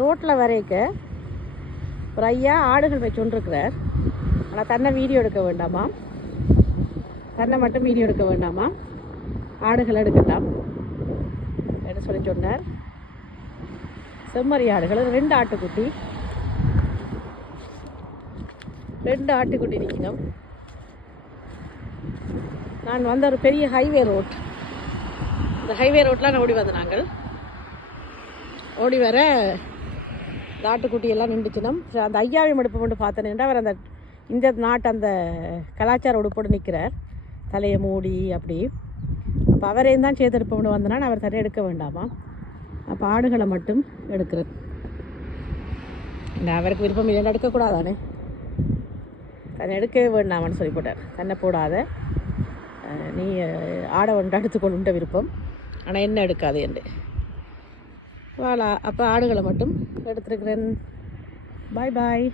ரோட்டில் வரைக்க ஒரு ஐயா ஆடுகள் வச்சுருக்கிறார். ஆனால் தன்னை வீடியோ எடுக்க வேண்டாமா, தன்னை மட்டும் வீடியோ எடுக்க வேண்டாமா, ஆடுகள் எடுக்கலாம் என்ன சொல்லி சொன்னார். செம்மறி ஆடுகள் 2 ஆட்டுக்குட்டி, 2 ஆட்டுக்குட்டி நிற்கணும். நான் வந்த ஒரு பெரிய ஹைவே ரோட், இந்த ஹைவே ரோட்டில் நான் ஓடி வந்தேன். நாங்கள் ஓடி வர இந்த ஆட்டுக்குட்டியெல்லாம் நின்றுச்சுன்னா அந்த ஐயாவையும் எடுப்பு கொண்டு பார்த்தேன்னா அவர் அந்த இந்த நாட்டு அந்த கலாச்சார உடுப்போடு நிற்கிறார், தலையை மூடி அப்படி. அப்போ அவரையும் தான் சேர்த்து எடுப்பு கொண்டு வந்தேன்னா அவர் சரியாக எடுக்க வேண்டாமா, அப்போ ஆடுகளை மட்டும் எடுக்கிறது. அவருக்கு விருப்பம் இல்லைன்னு எடுக்கக்கூடாதானே, தன்னை எடுக்கவே வேண்டாமான்னு சொல்லி போட்டார். தன்னை போடாத, நீ ஆடை ஒன்று எடுத்துக்கொள்ளுன்ற விருப்பம், ஆனால் என்ன எடுக்காது என்று. வாழா அப்போ ஆடுகளை மட்டும் எடுத்துருக்கிறேன். பாய் பாய்.